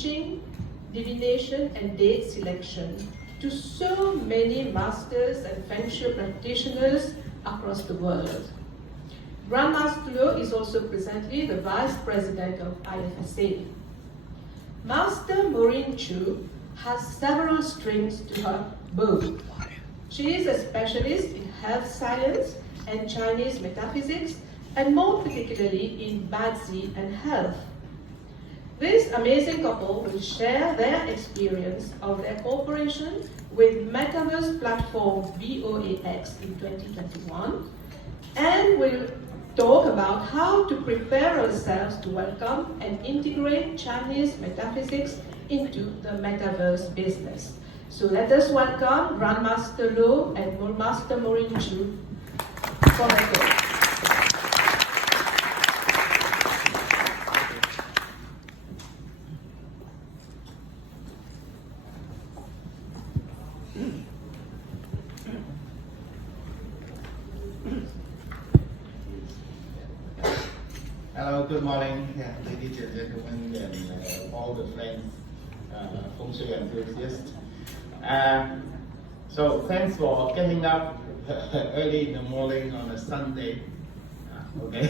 teaching, divination, and date selection to so many masters and feng shui practitioners across the world. Grandmaster Lo is also presently the Vice President of IFSC. Master Maureen Chu has several strings to her bow. She is a specialist in health science and Chinese metaphysics, and more particularly in Bazi and health. This amazing couple will share their experience of their cooperation with Metaverse platform VOAX in 2021, and will talk about how to prepare ourselves to welcome and integrate Chinese metaphysics into the Metaverse business. So let us welcome Grandmaster Lo and Master Maureen Chu for their talk. Hello, good morning, ladies and gentlemen, and all the friends, feng shui enthusiasts. So thanks for getting up early in the morning on a Sunday. Okay.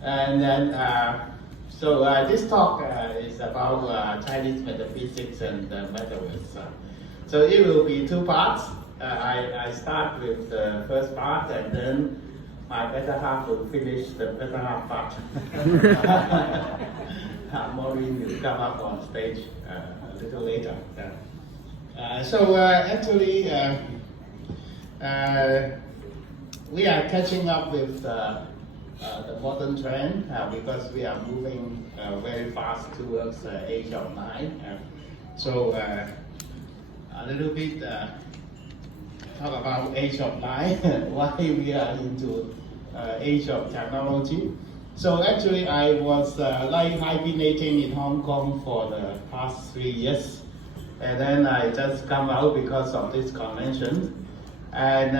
And then, this talk is about Chinese metaphysics and Metaverse. So it will be two parts. I start with the first part, and then my better half will finish the better half part. Maureen will come up on stage a little later. Actually, we are catching up with the modern trend because we are moving very fast towards the age of 9. A little bit talk about age of 9, why we are into age of technology. So actually I was hibernating in Hong Kong for the past 3 years, and then I just come out because of this convention, and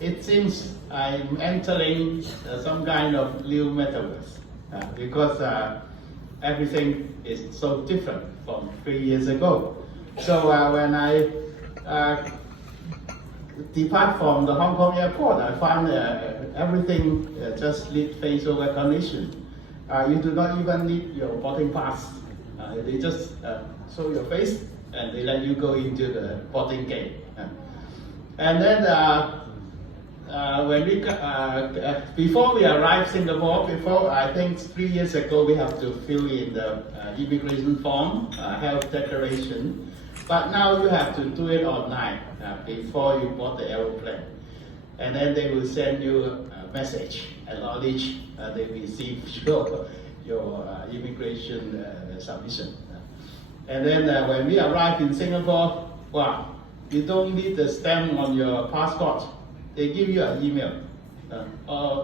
it seems I'm entering some kind of new metaverse because everything is so different from 3 years ago. So when I depart from the Hong Kong airport, I find everything just need facial recognition. You do not even need your boarding pass. They just show your face and they let you go into the boarding gate. And then when we before we arrive Singapore, I think 3 years ago, we have to fill in the immigration form, health declaration. But now you have to do it online before you board the aeroplane. And then they will send you a message, acknowledge they received your immigration submission. And then when we arrive in Singapore, wow, you don't need the stamp on your passport. They give you an email,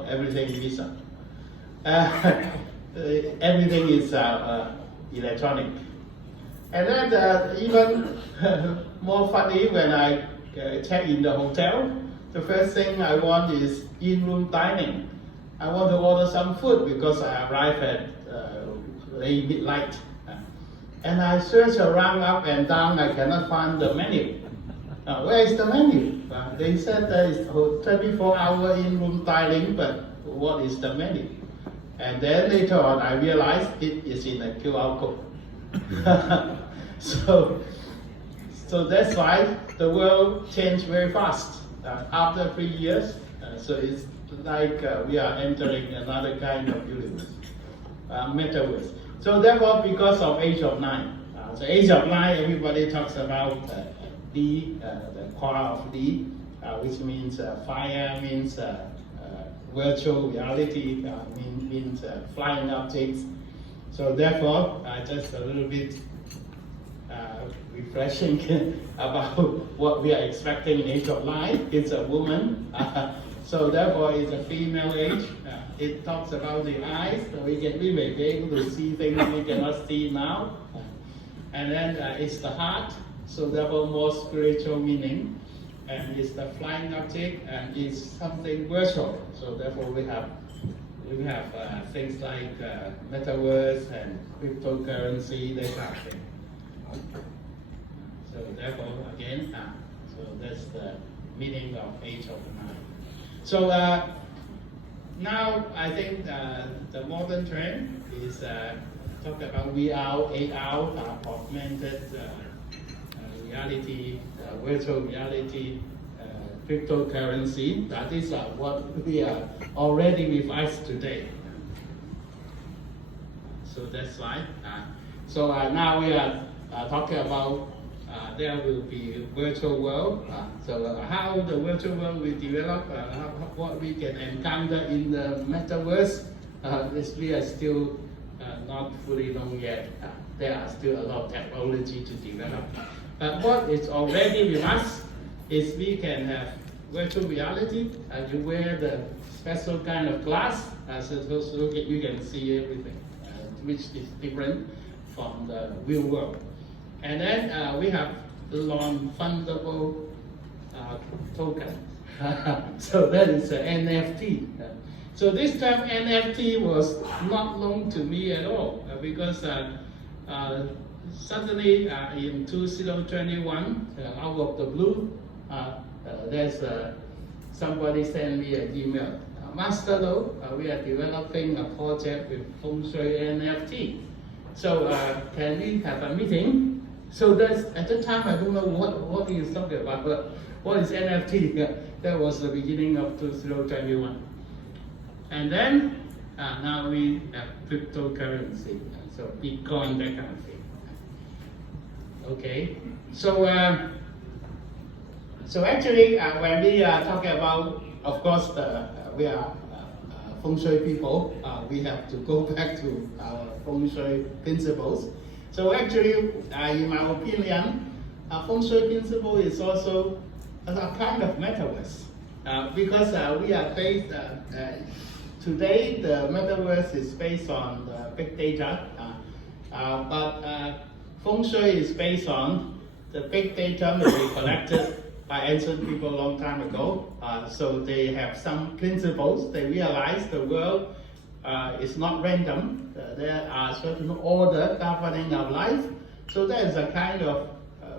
everything visa. Everything is electronic. And then even more funny, when I check in the hotel, the first thing I want is in-room dining. I want to order some food because I arrive at late midnight. And I search around up and down, I cannot find the menu. Where is the menu? They said there is 24-hour in-room dining, but what is the menu? And then later on, I realized it is in a QR code. So that's why the world changed very fast after 3 years. So it's like we are entering another kind of universe, metaverse. So therefore, because of age of 9, so age of 9, everybody talks about Li, the power of Li, which means fire, means virtual reality, means flying objects. So therefore, just a little bit refreshing about what we are expecting in age of 9. It's a woman, so therefore it's a female age. It talks about the eyes, so we may be able to see things we cannot see now. And then it's the heart, so therefore more spiritual meaning. And it's the flying object, and it's something virtual, so therefore we have we have things like Metaverse and cryptocurrency, that kind of thing. So therefore, again, so that's the meaning of Age of Mind. So now I think the modern trend is talk about VR, AR, augmented reality, virtual reality, cryptocurrency. That is what we are already with us today. So that's why. So now we are talking about there will be virtual world. So how the virtual world will develop, what we can encounter in the metaverse, we are still not fully known yet. There are still a lot of technology to develop. But what is already with us is we can have virtual reality. You wear the special kind of glass, so you can see everything, which is different from the real world. And then we have non-fungible token. So that is an NFT. So this term NFT was not known to me at all because suddenly in 2021, out of the blue, there's somebody sent me an email. Master Lo, we are developing a project with feng shui NFT. So can we have a meeting? So that's, at the time, I don't know what he is talking about, but what is NFT? That was the beginning of 2021. And then, now we have cryptocurrency, so Bitcoin, that kind of thing. Okay, so actually, when we are talking about, of course, we are feng shui people, we have to go back to our feng shui principles. So actually, in my opinion, feng shui principle is also a kind of metaverse because we are based, today the metaverse is based on big data, but feng shui is based on the big data that we collected by ancient people a long time ago. So they have some principles. They realize the world is not random. There are certain order governing our life. So that is a kind of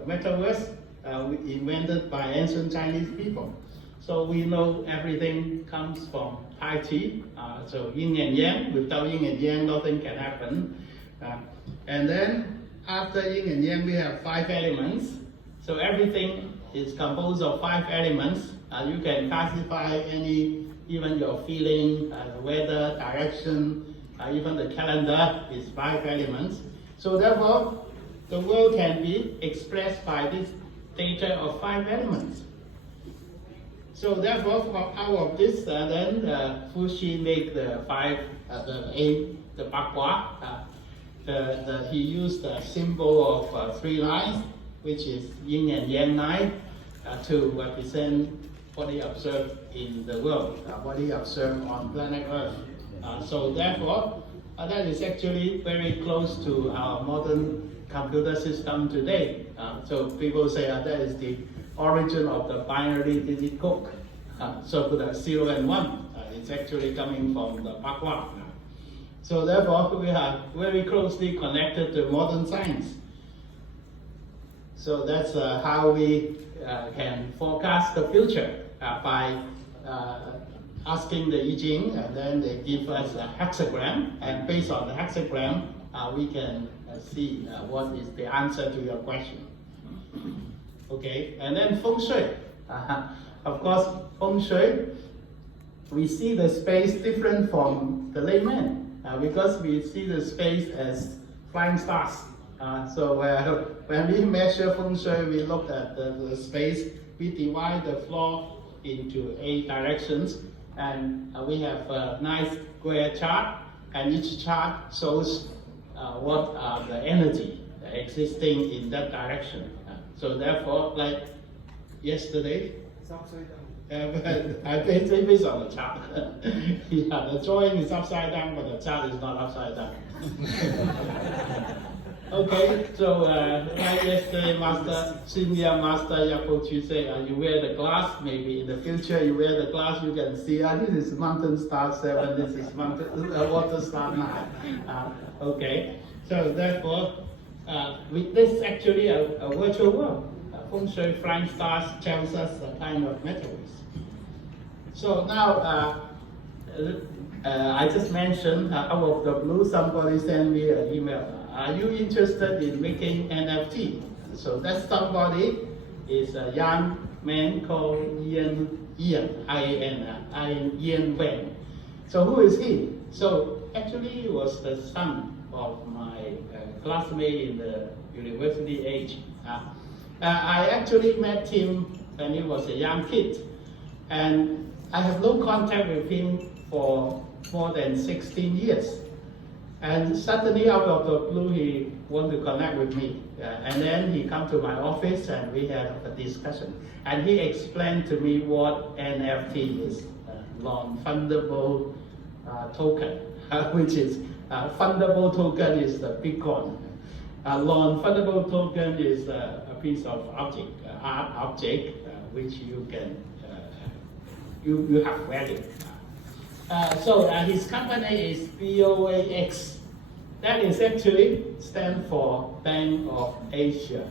metaverse invented by ancient Chinese people. So we know everything comes from Tai Chi. So yin and yang. Without yin and yang, nothing can happen. And then after yin and yang, we have 5 elements. So everything is composed of 5 elements. You can classify even your feeling, the weather, direction, even the calendar is 5 elements. So therefore, the world can be expressed by this data of 5 elements. So therefore, out of this, then Fuxi make the 5, the Bakwa. He used the symbol of 3 lines, which is yin and yang line, to represent what he observed in the world, what he observed on planet Earth. So therefore, that is actually very close to our modern computer system today. So people say that is the origin of the binary digit code. So the 0 and 1 is actually coming from the Bakwa. So therefore, we are very closely connected to modern science. So that's how we can forecast the future by asking the I Ching, and then they give us a hexagram, and based on the hexagram, we can see what is the answer to your question. Okay, and then feng shui. Of course, feng shui, we see the space different from the layman because we see the space as flying stars. So when we measure feng shui, we look at the space, we divide the floor into 8 directions, and we have a nice square chart, and each chart shows what are the energy existing in that direction. So therefore, like yesterday, I based on the chart. Yeah, the drawing is upside down, but the chart is not upside down. Okay, so like yesterday, senior master Yapochu said, you wear the glass, maybe in the future you wear the glass, you can see, this is mountain star 7, this is mountain water star 9. Okay, so therefore, this is actually a virtual world. Feng Shui flying stars tells us a kind of metaverse. So now, I just mentioned out of the blue, somebody sent me an email. Are you interested in making NFT? So that somebody is a young man called Ian Wang. So who is he? So actually he was the son of my classmate in the university age. I actually met him when he was a young kid, and I have no contact with him for more than 16 years. And suddenly out of the blue, he wanted to connect with me. And then he come to my office and we had a discussion. And he explained to me what NFT is, non-fungible token, which is, fungible token is the Bitcoin. Non-fungible token is a piece of object, art object, which you can, you have value. So his company is BOAX. That is actually stand for Bank of Asia.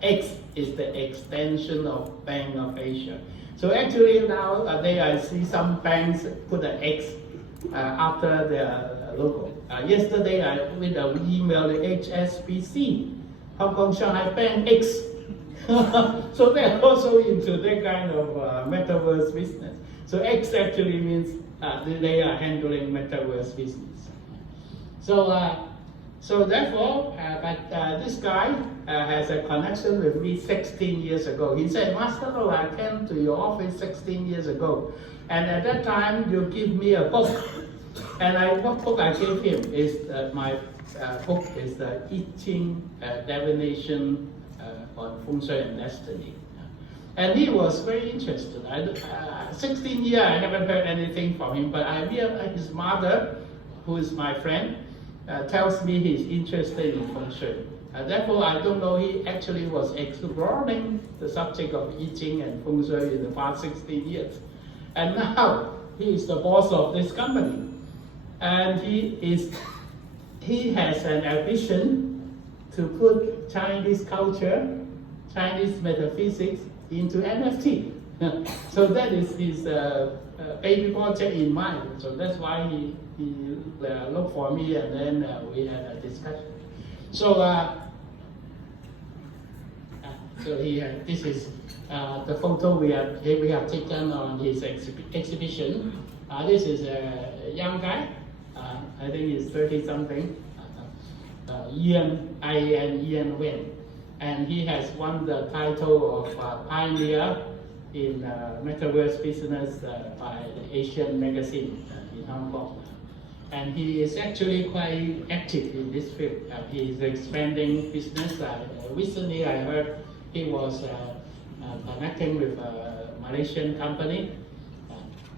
X is the extension of Bank of Asia. So actually nowadays I see some banks put an X after their logo. Yesterday I read an email to HSBC, Hong Kong Shanghai Bank X. So they're also into that kind of metaverse business. So X actually means they are handling metaverse business. So therefore, this guy has a connection with me 16 years ago. He said, Master Lo, I came to your office 16 years ago, and at that time you give me a book. And what book I gave him is my book is the I Ching divination on feng shui and destiny. And he was very interested. 16 years, I haven't heard anything from him, but I realized his mother, who is my friend, tells me he's interested in feng shui. Therefore, I don't know, he actually was exploring the subject of I Ching and feng shui in the past 16 years. And now, he is the boss of this company. And he has an ambition to put Chinese culture, Chinese metaphysics into NFT. So that is his baby project in mind. So that's why he looked for me, and then we had a discussion. So this is the photo we have taken on his exhibition. This is a young guy. I think he's 30-something. Ian Wen. And he has won the title of Pioneer in Metaverse Business by the Asian magazine in Hong Kong. And he is actually quite active in this field. He is expanding business. Recently I heard he was connecting with a Malaysian company,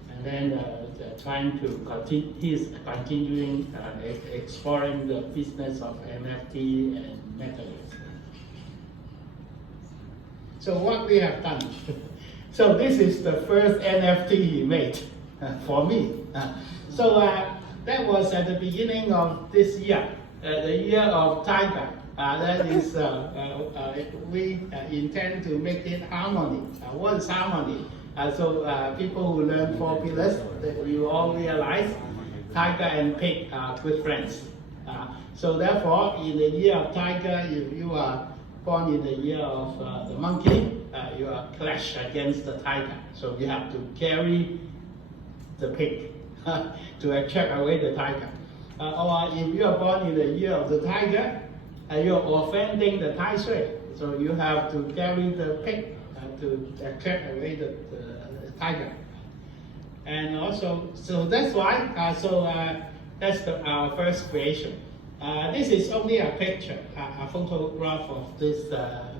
and then trying to continue, he's continuing exploring the business of NFT and Metaverse. So what we have done. So this is the first NFT he made for me. So that was at the beginning of this year, the year of Tiger. That is, we intend to make it harmony. What is harmony? So people who learn 4 pillars, we all realize Tiger and pig are good friends. So therefore, in the year of Tiger, if you are born in the year of the monkey, you are clash against the tiger. So you have to carry the pig to attract away the tiger. Or if you are born in the year of the tiger, you are offending the tai shui. So you have to carry the pig to attract away the tiger. And also, so that's why, that's our first creation. This is only a picture, a photograph of this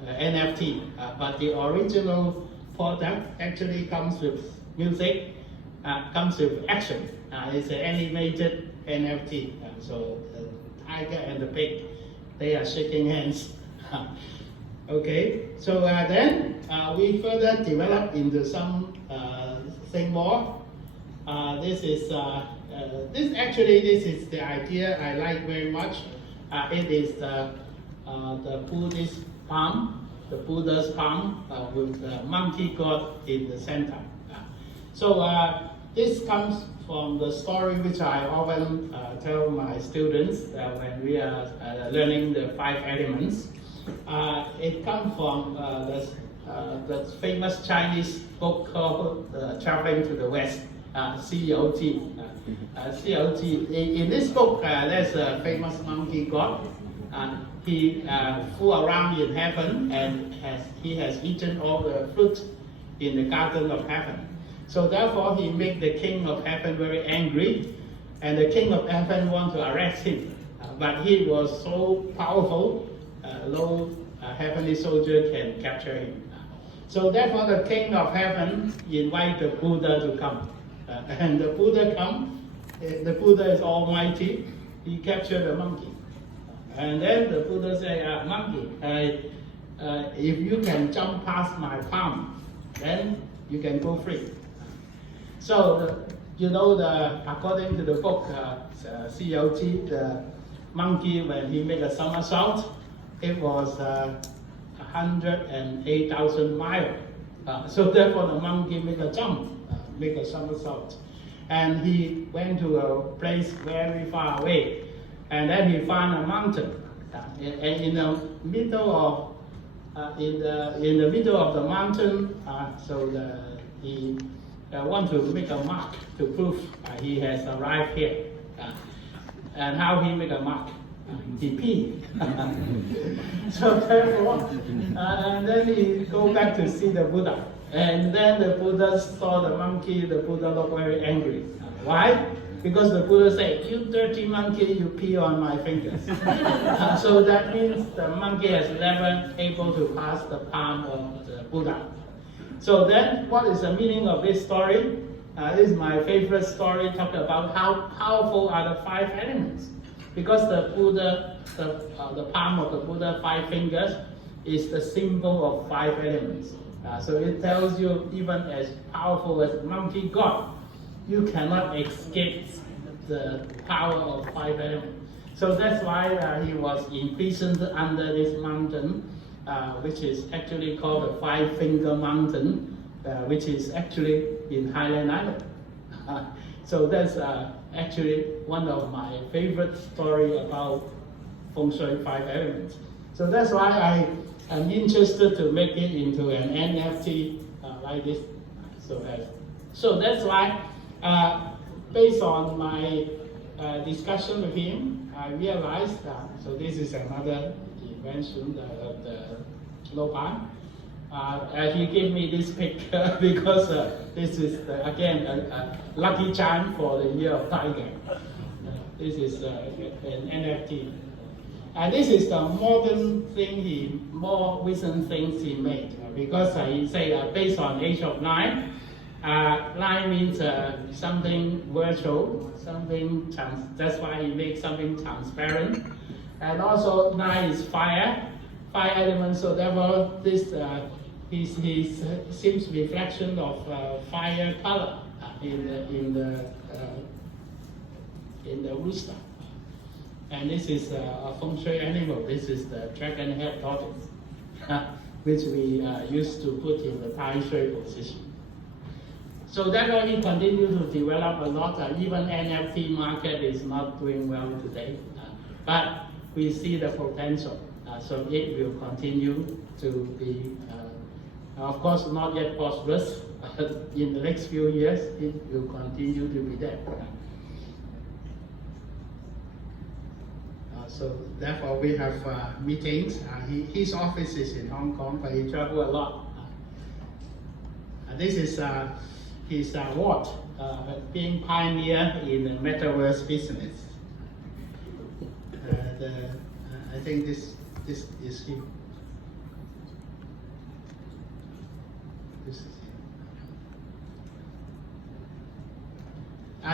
NFT, but the original product actually comes with music, comes with action. It's an animated NFT. So the tiger and the pig, they are shaking hands. Okay, so then we further develop into some thing more. This is the idea I like very much. It is the Buddhist palm, the Buddha's palm with the monkey god in the center. So this comes from the story which I often tell my students when we are learning the 5 elements. It comes from the famous Chinese book called Traveling to the West, COT. COT. In this book, there's a famous monkey god. He flew around in heaven and he has eaten all the fruit in the garden of heaven. So therefore, he made the king of heaven very angry, and the king of heaven wanted to arrest him. But he was so powerful, no heavenly soldier can capture him. So therefore, the king of heaven invited the Buddha to come. And the Buddha come, the Buddha is almighty, he captured the monkey. And then the Buddha said, monkey, if you can jump past my palm, then you can go free. So, according to the book COT, the monkey, when he made a somersault, it was 108,000 miles. So therefore the monkey made a jump, make a somersault. And he went to a place very far away. And then he found a mountain. And in the middle of the mountain, he want to make a mark to prove he has arrived here. And how he make a mark? He peed. So therefore, and then he go back to see the Buddha. And then the Buddha saw the monkey, the Buddha looked very angry. Why? Because the Buddha said, you dirty monkey, you pee on my fingers. So that means the monkey has never able to pass the palm of the Buddha. So then, what is the meaning of this story? This is my favorite story, talk about how powerful are the 5 elements. Because the Buddha, the palm of the Buddha, 5 fingers, is the symbol of 5 elements. So it tells you, even as powerful as monkey god, you cannot escape the power of 5 elements. So that's why he was imprisoned under this mountain, which is actually called the 5-finger mountain, which is actually in Highland Island. So that's actually one of my favorite story about feng shui 5 elements. So that's why I am interested to make it into an NFT like this. So that's why, based on my discussion with him, I realized that, so this is another invention, the Lopan. He gave me this picture because this is, again, a lucky charm for the year of tiger. This is an NFT. This is the modern thing, more recent things he made. Because he say based on age of 9, 9 means something virtual, something that's why he makes something transparent. And also 9 is fire element, so therefore this seems reflection of fire color in the rooster. And this is a feng shui animal. This is the dragon head tortoise, which we used to put in the Tai Shui position. So that only continue to develop a lot. Even NFT market is not doing well today, but we see the potential. So it will continue to be, of course, not yet prosperous. In the next few years, it will continue to be there. So therefore, we have meetings. His office is in Hong Kong, but he travels a lot. This is his award, being pioneer in the Metaverse business. I think this is him. This is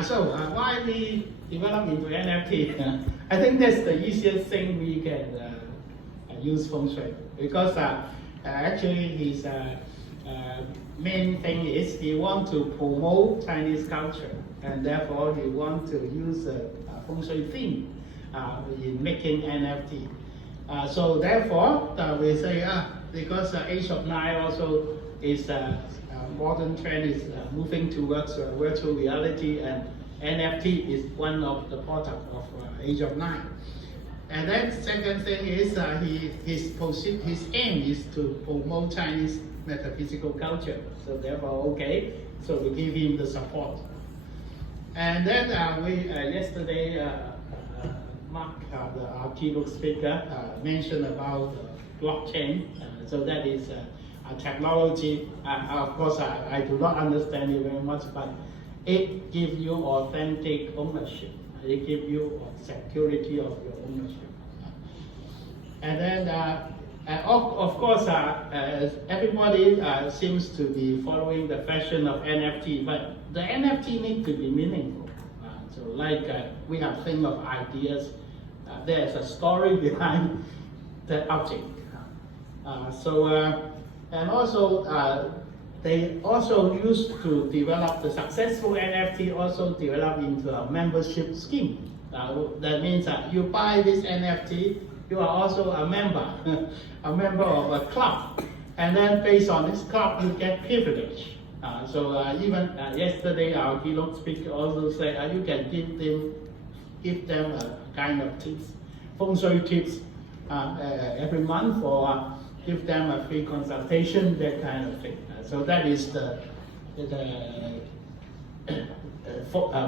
why we develop into NFT? I think that's the easiest thing we can use feng shui, because actually his main thing is he wants to promote Chinese culture, and therefore he wants to use a feng shui theme in making NFT. So therefore we say because Age of 9 also is modern trend is moving towards virtual reality, and NFT is one of the products of Age of 9. And then second thing is his aim is to promote Chinese metaphysical culture. So therefore, okay, so we give him the support. And then we yesterday Mark, our keynote speaker, mentioned about blockchain. So that is a technology. Of course, I do not understand it very much, but it gives you authentic ownership. It gives you security of your ownership. And then, of course, everybody seems to be following the fashion of NFT, but the NFT need to be meaningful. So like we have think of ideas, there's a story behind the object. And also they also used to develop the successful NFT, also develop into a membership scheme. That means that you buy this NFT, you are also a member, a member of a club. And then based on this club, you get privilege. Even yesterday, our keynote speaker also said you can give them a kind of tips, feng shui tips every month, or give them a free consultation, that kind of thing. So that is the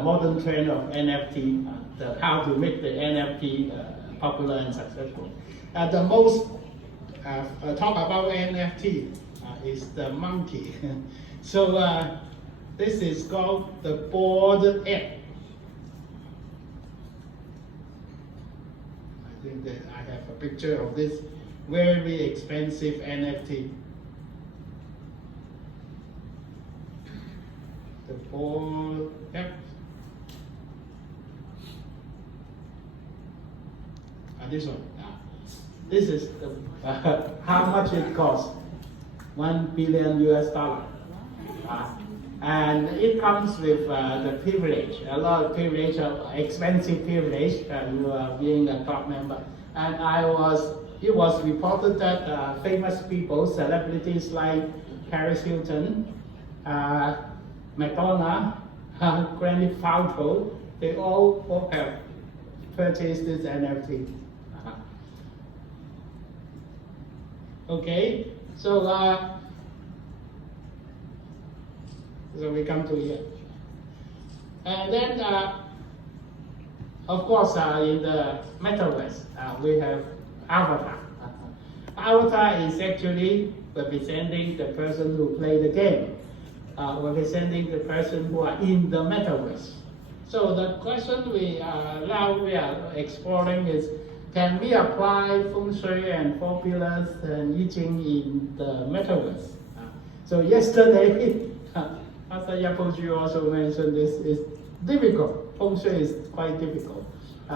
modern trend of NFT, how to make the NFT popular and successful. The most talk about NFT is the monkey. So this is called the bored ape. I think that I have a picture of this very expensive NFT. The bored ape. This one. This is how much it costs. $1 billion US. And it comes with the privilege, a lot of privilege, expensive privilege, being a club member. And it was reported that famous people, celebrities like Paris Hilton, Madonna, Gwyneth Paltrow, they all have purchased this NFT. Okay, so we come to here. And then, of course, in the Metaverse, we have avatar. Avatar is actually representing the person who play the game, representing the person who are in the Metaverse. So the question we are exploring is, can we apply feng shui and four pillars and I Ching in the Metaverse? So yesterday, Pastor Yapoju also mentioned this is difficult. Feng shui is quite difficult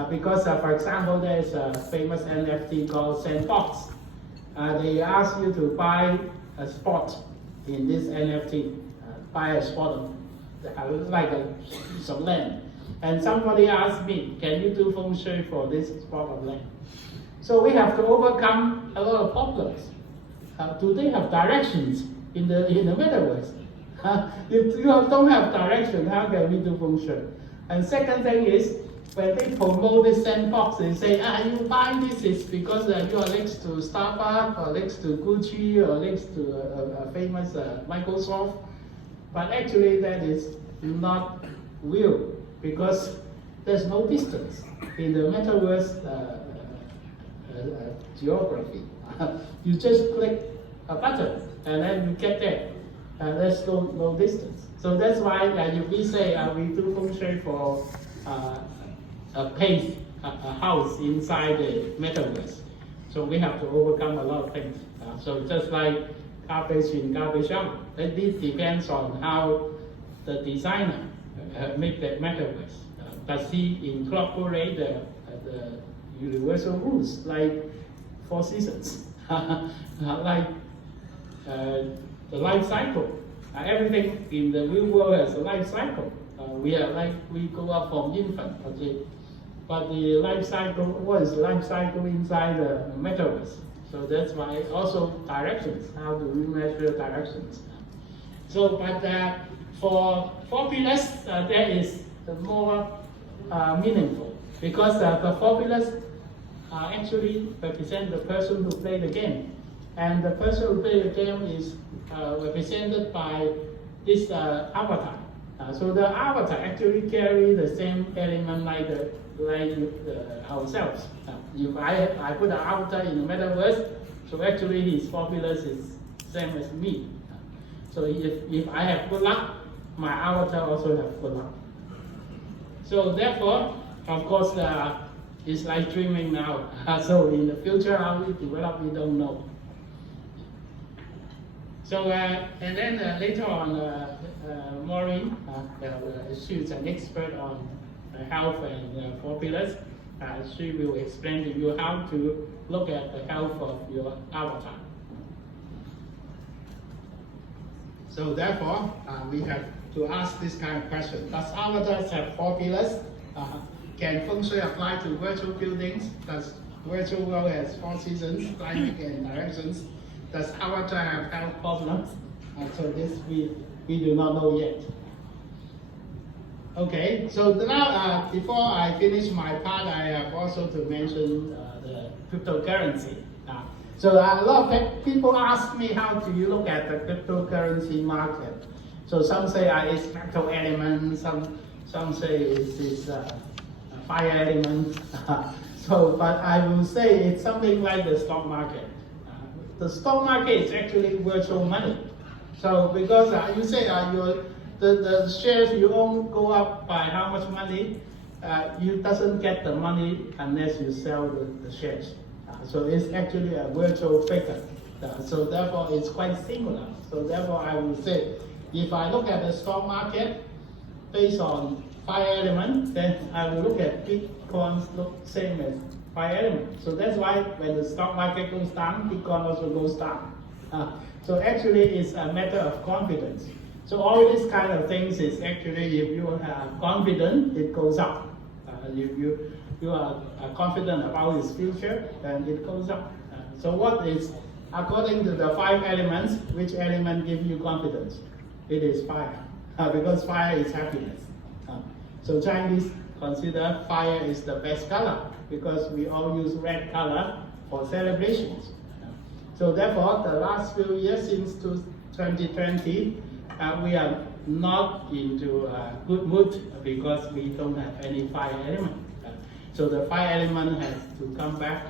because, for example, there is a famous NFT called Sandbox. They ask you to buy a spot in this NFT, buy a spot like a piece of land. And somebody asked me, can you do feng shui for this spot of land? So we have to overcome a lot of problems. Do they have directions in the Metaverse? If you don't have direction, how can we do feng shui? And second thing is, when they promote this sandbox, they say, you buy this is because you are next to Starbucks, or next to Gucci, or next to a famous Microsoft. But actually that is not real, because there's no distance in the Metaverse geography. You just click a button and then you get there. There's no distance. So that's why if we say we do feng shui for a house inside the Metaverse, so we have to overcome a lot of things. So just like garbage in, garbage out. But this depends on how the designer make that metaverse. Does he incorporate the universal rules like 4 seasons, like the life cycle? Everything in the real world has a life cycle. We go up from infant, okay? But the life cycle, what is the life cycle inside the metaverse? So that's why also directions. How do we measure directions? So, but for 4 pillars, that is more meaningful because the 4 pillars actually represent the person who play the game, and the person who play the game is represented by this avatar. So the avatar actually carry the same element like ourselves. If I put an avatar in the metaverse, so actually his 4 pillars is same as me. So if I have good luck, my avatar also have good luck. So therefore, of course, it's like dreaming now. So in the future, how we develop, we don't know. So and then later on, Maureen, she's an expert on health and 4 pillars. She will explain to you how to look at the health of your avatar. So therefore, we have to ask this kind of question. Does avatars have 4 pillars? Can feng shui apply to virtual buildings? Does virtual world has 4 seasons, climate and directions? Does avatar have health problems? So this we do not know yet. Okay, so now before I finish my part, I have also to mention the cryptocurrency. So a lot of people ask me, how do you look at the cryptocurrency market? So some say it's metal element, some say it's fire element. So, but I will say it's something like the stock market. The stock market is actually virtual money. So because you say the shares you own go up by how much money, you doesn't get the money unless you sell the shares. So it's actually a virtual figure. So therefore it's quite similar. So therefore I will say, if I look at the stock market based on fire element, then I will look at Bitcoin look same as fire element. So that's why when the stock market goes down, Bitcoin also goes down. So actually it's a matter of confidence. So all these kind of things is actually, if you are confident, it goes up. If you are confident about its future, then it goes up. So what is, according to the 5 elements, which element gives you confidence? It is fire, because fire is happiness. So Chinese consider fire is the best color, because we all use red color for celebrations. So therefore, the last few years since 2020, we are not into good mood because we don't have any fire element. So the fire element has to come back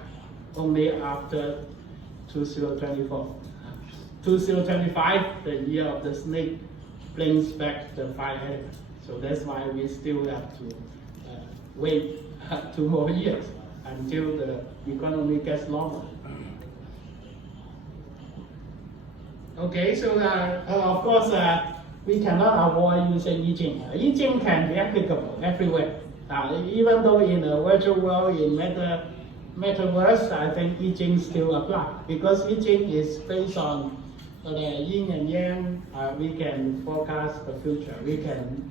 only after 2024. 2025, the year of the snake, brings back the fire element. So that's why we still have to wait 2 more years until the economy gets longer. Okay, so of course we cannot avoid using I Ching. I Ching can be applicable everywhere. Even though in the virtual world, in Metaverse, I think I Ching still apply, because I Ching is based on the yin and yang. We can forecast the future. We can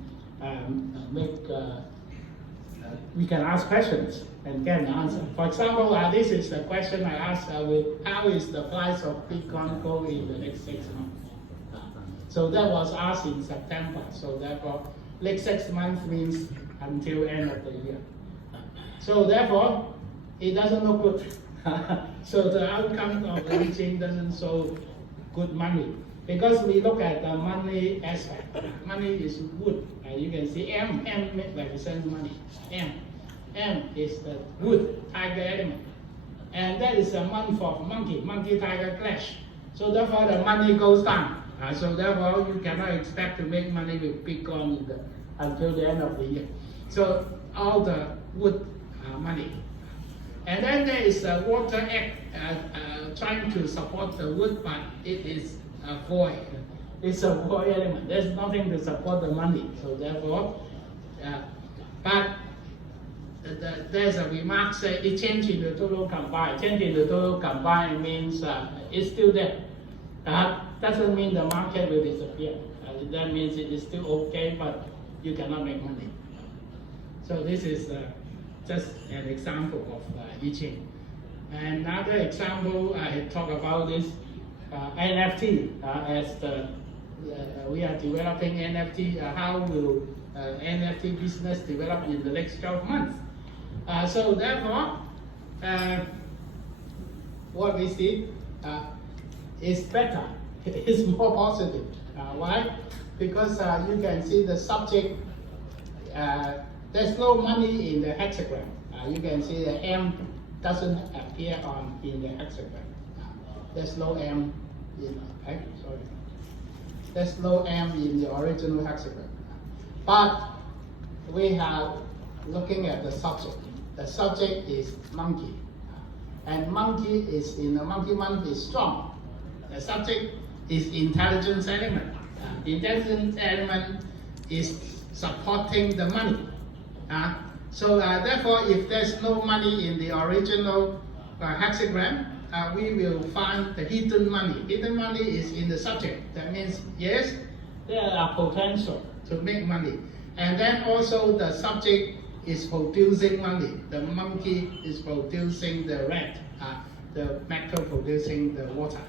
we can ask questions and get an answer. For example, this is the question I asked how is the price of Bitcoin going in the next 6 months? So that was asked in September. So therefore, next 6 months means until end of the year. So therefore, it doesn't look good. So the outcome of the meeting doesn't show good money, because we look at the money aspect. Money is wood. You can see M represents money. M is the wood, tiger element. And that is a month of monkey-tiger clash. So therefore the money goes down. So therefore you cannot expect to make money with Bitcoin until the end of the year. So all the wood money. And then there is a water act trying to support the wood, but it is void. It's a void element. There's nothing to support the money. So therefore, but there's a remark say it changed in the total combined. Change in the total combined means it's still there. Doesn't mean the market will disappear. That means it is still okay, but you cannot make money. So this is just an example of I Ching. Another example, I talk about this NFT as we are developing NFT. How will NFT business develop in the next 12 months? So therefore, what we see is better. It's more positive. Why? Because you can see the subject. There's no money in the hexagram. You can see the M doesn't appear in the hexagram. There's no M in. Okay, sorry. There's no M in the original hexagram. But we are looking at the subject. The subject is monkey, and monkey is in the monkey month is strong. The subject is intelligence element. Intelligence element is supporting the money. So therefore, if there's no money in the original hexagram, we will find the hidden money. Hidden money is in the subject. That means, yes, there are potential to make money. And then also the subject is producing money. The monkey is producing the red, the metal producing the water.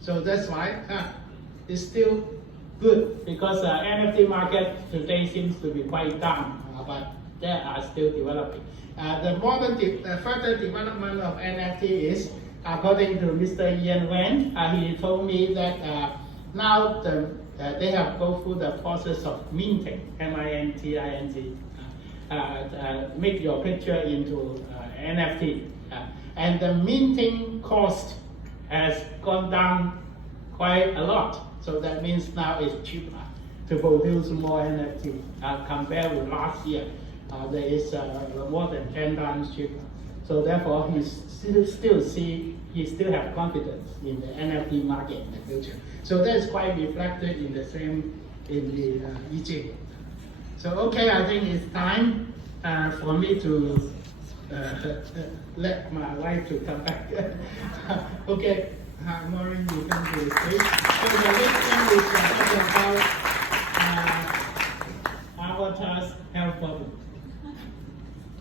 So that's why it's still good, because NFT market today seems to be quite down, but they are still developing. The further development of NFT is, according to Mr. Ian Wen, he told me that now they have go through the process of minting, M-I-N-T-I-N-G, make your picture into NFT. And the minting cost has gone down quite a lot. So that means now it's cheaper to produce more NFT compared with last year. There is more than 10 times cheaper. So therefore, he still have confidence in the NFT market in the future. So that's quite reflected in the same in the I Ching. So okay, I think it's time for me to let my wife to come back. Okay, Maureen, you come to the stage. So the next thing is talking about avatars health problem.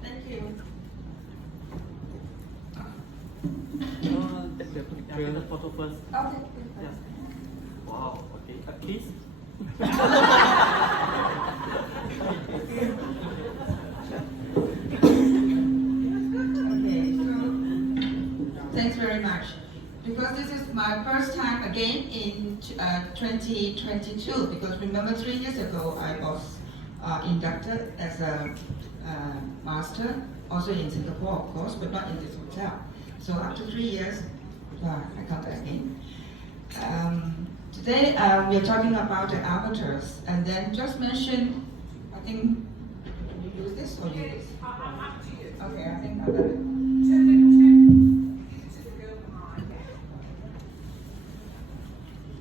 Thank you. Take the photo first. Okay. Yeah. Wow. Okay. A kiss. Okay, so thanks very much. Because this is my first time again in 2022, because remember 3 years ago I was inducted as a master, also in Singapore of course, but not in this hotel. So after 3 years, I come back again. Today we are talking about the avatars, and then just mention, I think, you use this or you use this? Okay, I think I got it.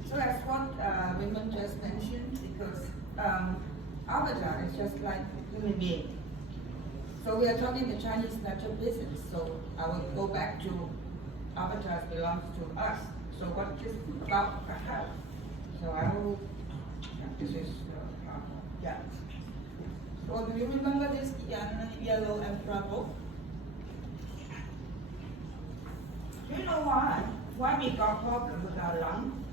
So as what women just mentioned, because avatar is just like human being. So we are talking the Chinese metaphysics, so I will go back to avatars belongs to us. So what is about the health? So I will, this is, yeah. So do you remember this yellow and purple? Do you know why? Why we got problem with our lung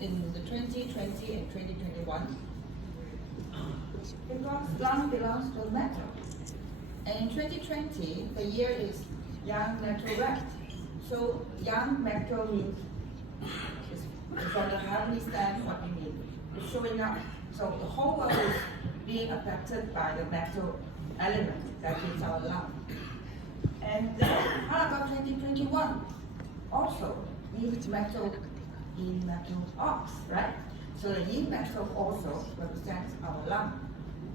in the 2020 and 2021? Because lung belongs to metal. And in 2020, the year is young metal red. So young metal means it's on the heavenly stand, what we mean. It's showing up. So the whole world is being affected by the metal element that is our lung. And then how about 2021? Also, yin metal, yin metal ox, right? So the yin metal also represents our lung.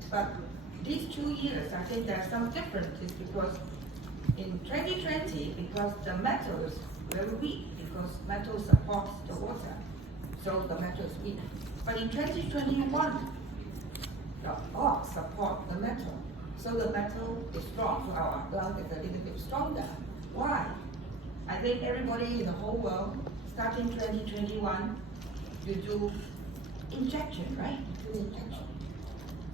But these 2 years, I think there's some differences, because in 2020, because the metal is very weak, because metal supports the water. so the metal is weak. But in 2021, the ox support the metal, so the metal is strong, so our lung is a little bit stronger. Why? I think everybody in the whole world, starting 2021, you do injection, right? You do injection.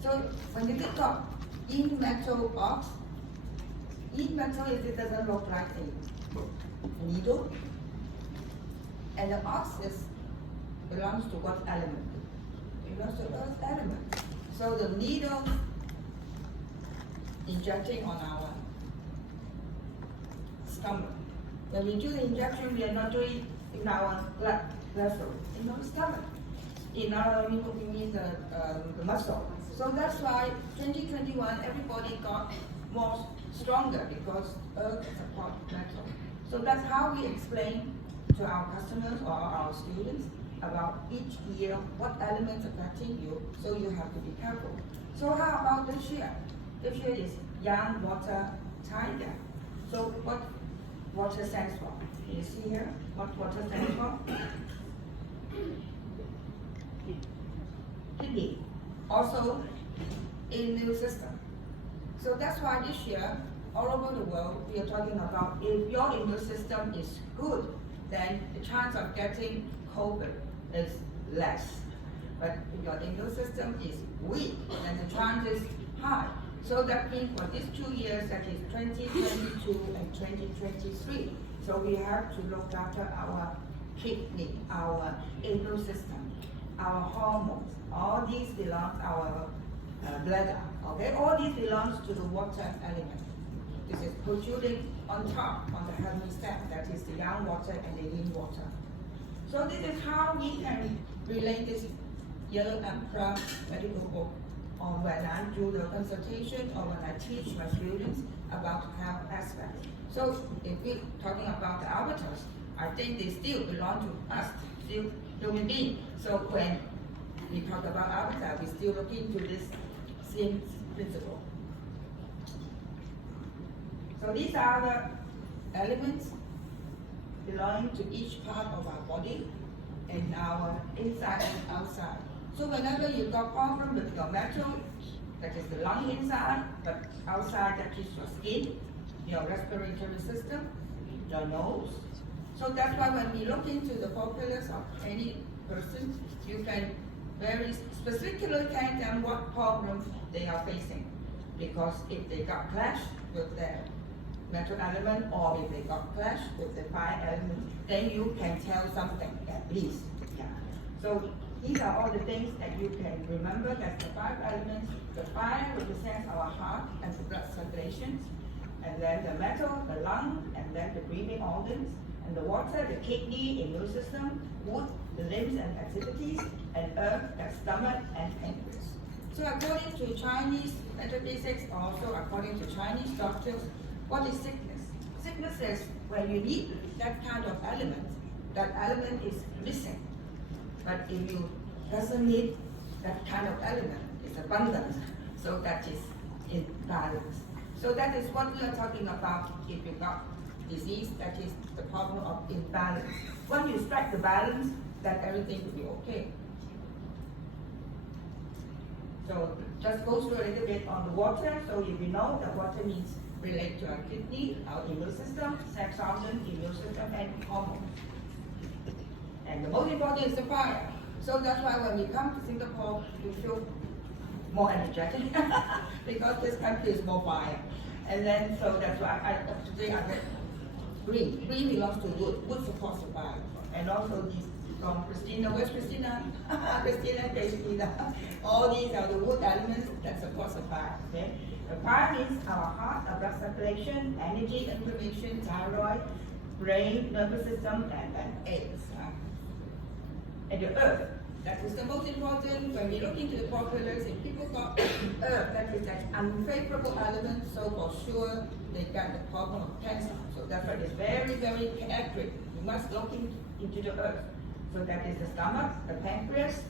So when you think of in metal ox, in metal it doesn't look like a needle, and the ox belongs to what element? It belongs to earth element. So the needle injecting on our stomach. When we do the injection, we are not doing in our blood vessel, in our stomach. In our, we mean the muscle. So that's why 2021, everybody got more stronger because earth support metal. So that's how we explain to our customers or our students about each year what elements affecting you, so you have to be careful. So how about this year? This year is Yang Water Tiger. So what water stands for? Can you see here what water stands for? Kidney. Also immune system. So that's why this year, all over the world, we are talking about if your immune system is good, then the chance of getting COVID is less. But if your immune system is weak, then the chance is high. So that means for these 2 years, that is 2022 and 2023, so we have to look after our kidney, our immune system, our hormones. All these belong to our bladder. Okay, all these belongs to the water element. This is protruding on top on the heavenly step. That is the yang water and the yin water. So this is how we can relate this Yellow Emperor medical book on when I do the consultation or when I teach my students about health aspects. So if we're talking about the avatars, I think they still belong to us, still human beings. So when we talk about avatar, we still look into this same principle. So these are the elements belonging to each part of our body and our inside and outside. So whenever you got problem with your metal, that is the lung inside, but outside that is your skin, your respiratory system, your nose. So that's why when we look into the populace of any person, you can very specifically tell them what problem they are facing. Because if they got clash with their metal element or if they got clash with the fire element, then you can tell something at least. Yeah. So these are all the things that you can remember. That's the 5 elements. The fire represents our heart and the blood circulation, and then the metal, the lung, and then the breathing organs, and the water, the kidney, immune system, wood, the limbs and activities, and earth, the stomach and pancreas. So according to Chinese metaphysics, also according to Chinese doctors, what is sickness? Sickness is when you need that kind of element, that element is missing. But if you doesn't need that kind of element, it's abundant. So that is in balance. So that is what we are talking about if you got disease, that is the problem of imbalance. When you strike the balance, then everything will be okay. So just go through a little bit on the water. So if you know that water means relate to our kidney, our immune system, sex organ, immune system, and hormones. And the most important is the fire. So that's why when we come to Singapore, we feel more energetic because this country is more fire. And then, so that's why today I read green. Green belongs to wood. Wood supports the fire. And also these from Christina. Where's Christina? Christina. All these are the wood elements that support the fire. Okay? The fire means our heart, our blood circulation, energy, inflammation, thyroid, brain, nervous system, and then eggs. And the earth, that is the most important. When we look into the populace, if people got earth, that is that unfavorable element, so for sure they got the problem of cancer. So that's why it's very, very accurate. You must look into the earth. So that is the stomach, the pancreas,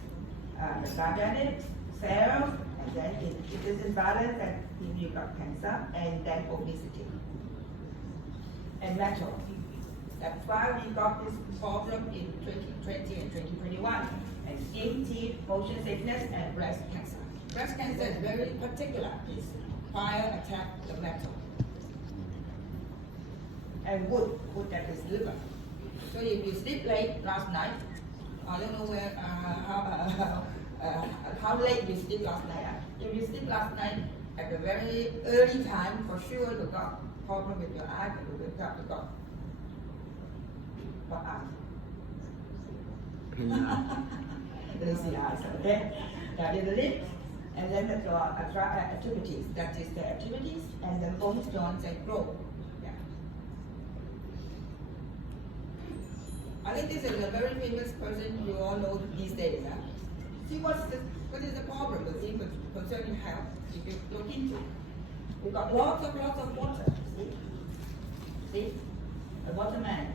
the diabetic cells, and then if it is imbalance, then you got cancer, and then obesity. And metal. That's why we got this problem in 2020 and 2021. And skin, teeth, motion sickness, and breast cancer. Breast cancer is very particular. It's fire attack the metal. And wood that is liver. So if you sleep late last night, I don't know where, how late you sleep last night. If you sleep last night at a very early time, for sure you got problem with your eye, you wake up, you got what eye? Lazy eyes, okay? That is the lips, and then the activities, that is the activities, and then bones, joints, and growth. Yeah. I think this is a very famous person you all know these days. Huh? See what is the problem with him concerning health? If you look into it, we've got lots of water. See, a waterman.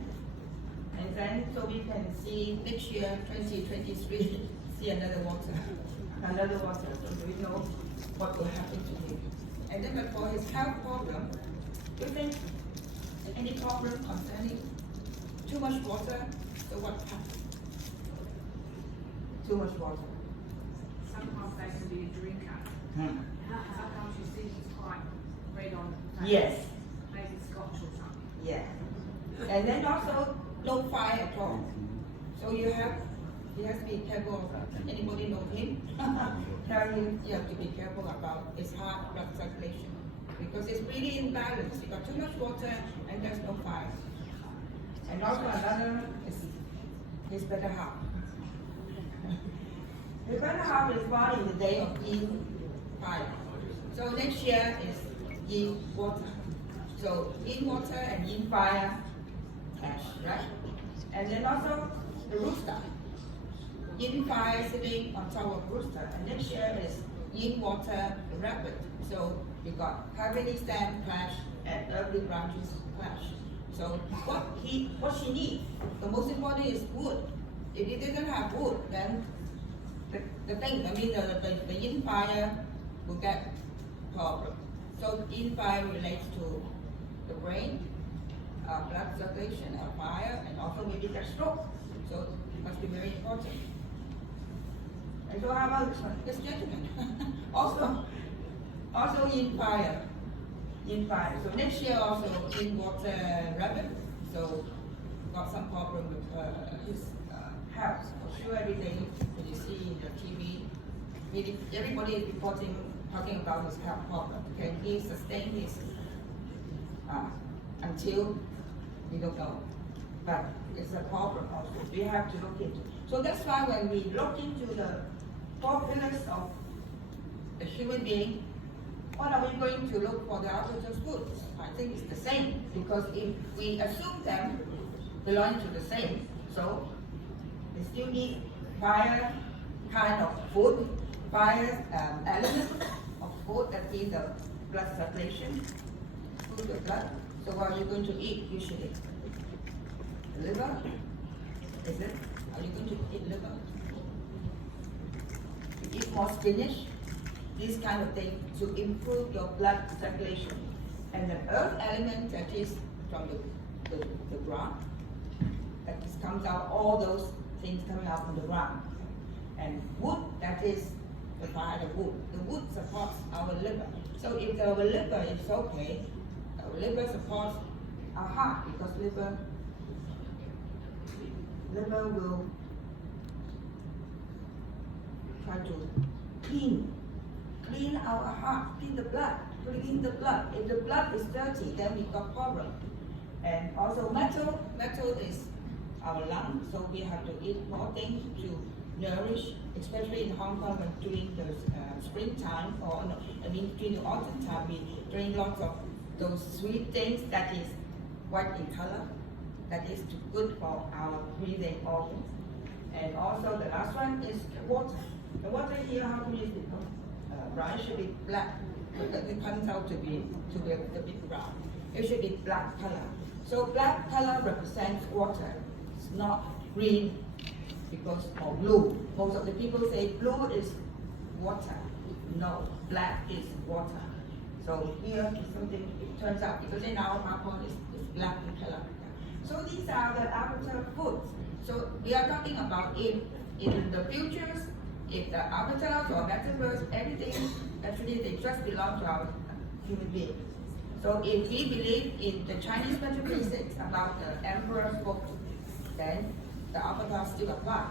And then so we can see next year, 2023, see another water. So we know what will happen to him. And then for his health problem, you think any problem concerning too much water? So what happens? Too much water. Sometimes they can be a drinker. Sometimes you see it's quite red on the face. Yes. Maybe scotch or something. Yeah. And then also no fire at all. So you have to be careful of anybody know him. Tell him you have to be careful about his heart blood circulation. Because it's really imbalanced. You got too much water and there's no fire. And also another is his better half. His better half is born in the day of yin fire. So next year is yin water. So yin water and yin fire clash, right? And then also the rooster. Yin fire sitting on top of rooster. And next year is yin water, the rabbit. So you got heavenly stem clash and earthly branches clash. So what she needs, the most important is wood. If he doesn't have wood, then the yin fire will get problem. So yin fire relates to the brain, blood circulation, fire, and also maybe the stroke. So it must be very important. And so how about this gentleman? also yin fire. Yin fire. So next year also yin water rabbit. So got some problem with his health. For sure every day when you see the TV, really, everybody is talking about his health problem. Can he sustain his until we don't know. But it's a problem also. We have to look into. So that's why when we look into the 4 pillars of the human being, what are we going to look for the artificial goods? I think it's the same, because if we assume them belong to the same, so they still need fire kind of food, fire element of food that is the blood circulation, food the blood. So what are you going to eat usually? Liver? Is it? Are you going to eat liver? You eat more spinach? This kind of thing to improve your blood circulation. And the earth element that is from the ground, that just comes out, all those things coming out from the ground. And wood, that is the fire, the wood. The wood supports our liver. So if our liver is okay, our liver supports our heart, because liver will try to clean our heart, clean the blood. If the blood is dirty, then we got problem. And also metal is our lung, so we have to eat more things to nourish, especially in Hong Kong when during the springtime, or no, I mean during the autumn time, we drink lots of those sweet things that is white in color, that is good for our breathing organs. And also the last one is water. The water here, how come it become brown? It should be black, because it comes out to be a bit brown. It should be black color. So black color represents water. It's not green because or blue. Most of the people say blue is water. No, black is water. So here is something, it turns out, because in our Hong Kong is black in color. So these these are the avatar foods. So we are talking about if in the futures, if the avatars or metaverse, everything actually they just belong to our human beings. So if we believe in the Chinese metaphysics about the emperor's books, then the avatar still apply.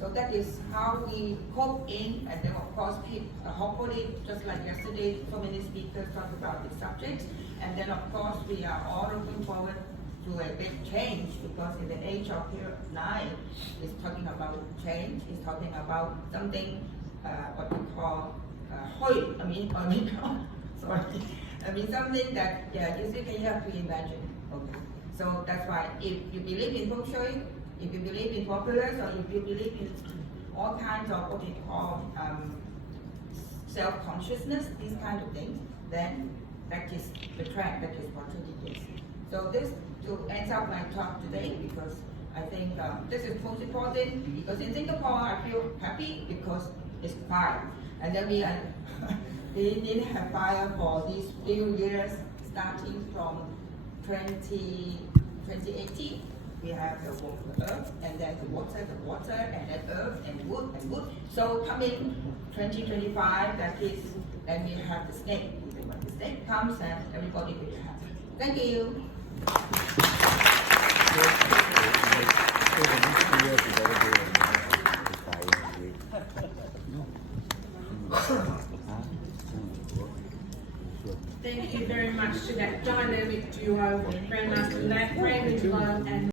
So that is how we hope in, and then of course, hopefully, just like yesterday, so many speakers talked about this subject, and then of course, we are all looking forward to a big change, because in the age of period 9, it's talking about change, it's talking about something, what we call, sorry, something that, yeah, you have to imagine, okay? So that's why if you believe in feng shui, if you believe in populace, or if you believe in all kinds of what we call self-consciousness, these kind of things, then that is the trend, that is what it is. So this to end up my talk today, because I think this is most important, because in Singapore I feel happy because it's fire. And then we didn't have fire for these few years, starting from 2018. We have the earth, and then the water, and then earth, and wood. So coming 2025, that is, then we have the snake. When the snake comes, and everybody will be happy. Thank you. Thank you very much to that dynamic duo, Grandmaster Raymond Lowe and